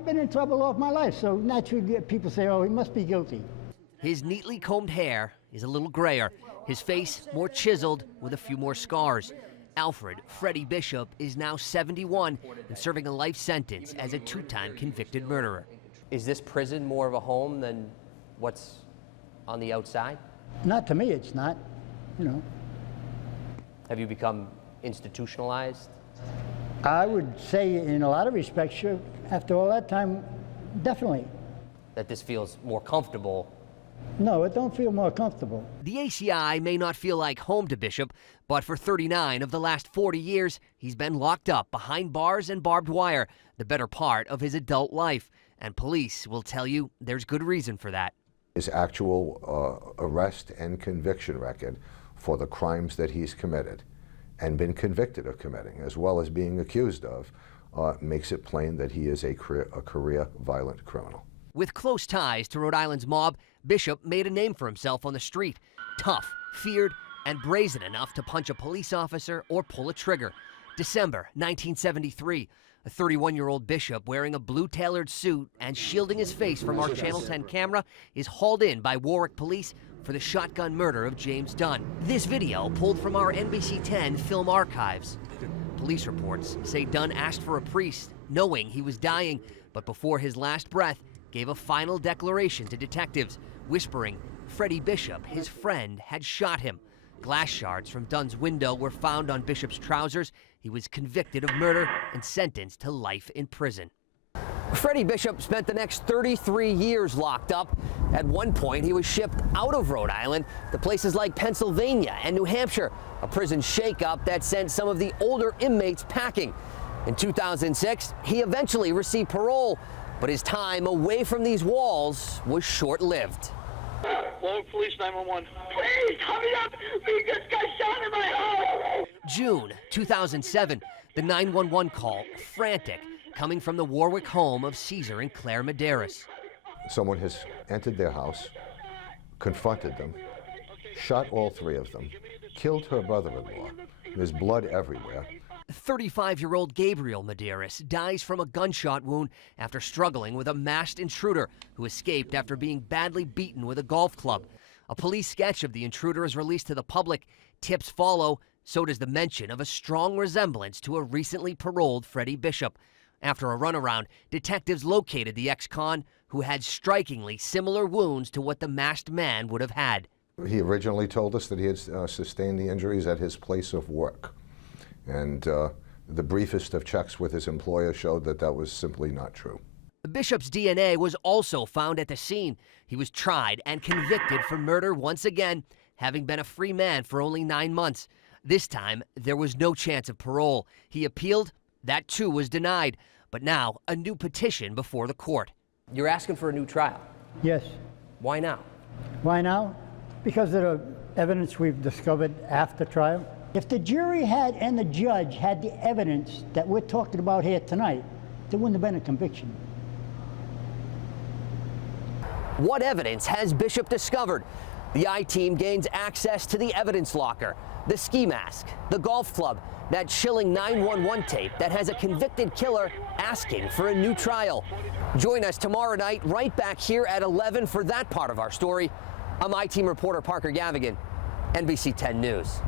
I've been in trouble all my life, so naturally people say, oh, he must be guilty. His neatly combed hair is a little grayer, his face more chiseled with a few more scars. Alfred Freddie Bishop is now 71 and serving a life sentence as a two-time convicted murderer. Is this prison more of a home than what's on the outside? Not to me, it's not, you know. Have you become institutionalized? I would say in a lot of respects, sure, after all that time, definitely. That this feels more comfortable? No, it don't feel more comfortable. The ACI may not feel like home to Bishop, but for 39 of the last 40 years, he's been locked up behind bars and barbed wire, the better part of his adult life. And police will tell you there's good reason for that. His actual arrest and conviction record for the crimes that he's committed and been convicted of committing, as well as being accused of, makes it plain that he is a career violent criminal. With close ties to Rhode Island's mob, Bishop made a name for himself on the street. Tough, feared, and brazen enough to punch a police officer or pull a trigger. December 1973, a 31-year-old Bishop wearing a blue tailored suit and shielding his face from our Channel 10 camera is hauled in by Warwick police for the shotgun murder of James Dunn. This video pulled from our NBC 10 film archives. Police reports say Dunn asked for a priest, knowing he was dying, but before his last breath, gave a final declaration to detectives, whispering Freddie Bishop, his friend, had shot him. Glass shards from Dunn's window were found on Bishop's trousers. He was convicted of murder and sentenced to life in prison. Freddie Bishop spent the next 33 years locked up. At one point, he was shipped out of Rhode Island to places like Pennsylvania and New Hampshire, a prison shakeup that sent some of the older inmates packing. In 2006, he eventually received parole, but his time away from these walls was short-lived. Hello, police 911. Please, hurry up! We just got shot in my home! June 2007, the 911 call, frantic, coming from the Warwick home of Caesar and Claire Medeiros. Someone has entered their house, confronted them, shot all three of them, killed her brother-in-law. There's blood everywhere. 35-year-old Gabriel Medeiros dies from a gunshot wound after struggling with a masked intruder who escaped after being badly beaten with a golf club. A police sketch of the intruder is released to the public. Tips follow. So does the mention of a strong resemblance to a recently paroled Freddie Bishop. After a runaround, detectives located the ex-con, who had strikingly similar wounds to what the masked man would have had. He originally told us that he had sustained the injuries at his place of work. And the briefest of checks with his employer showed that that was simply not true. Bishop's DNA was also found at the scene. He was tried and convicted for murder once again, having been a free man for only 9 months. This time, there was no chance of parole. He appealed. That, too, was denied. But now, a new petition before the court. You're asking for a new trial? Yes. Why now? Why now? Because of the evidence we've discovered after trial. If the jury had and the judge had the evidence that we're talking about here tonight, there wouldn't have been a conviction. What evidence has Bishop discovered? The I-team gains access to the evidence locker, the ski mask, the golf club, that chilling 911 tape that has a convicted killer asking for a new trial. Join us tomorrow night right back here at 11 for that part of our story. I'm I-team reporter Parker Gavigan, NBC 10 News.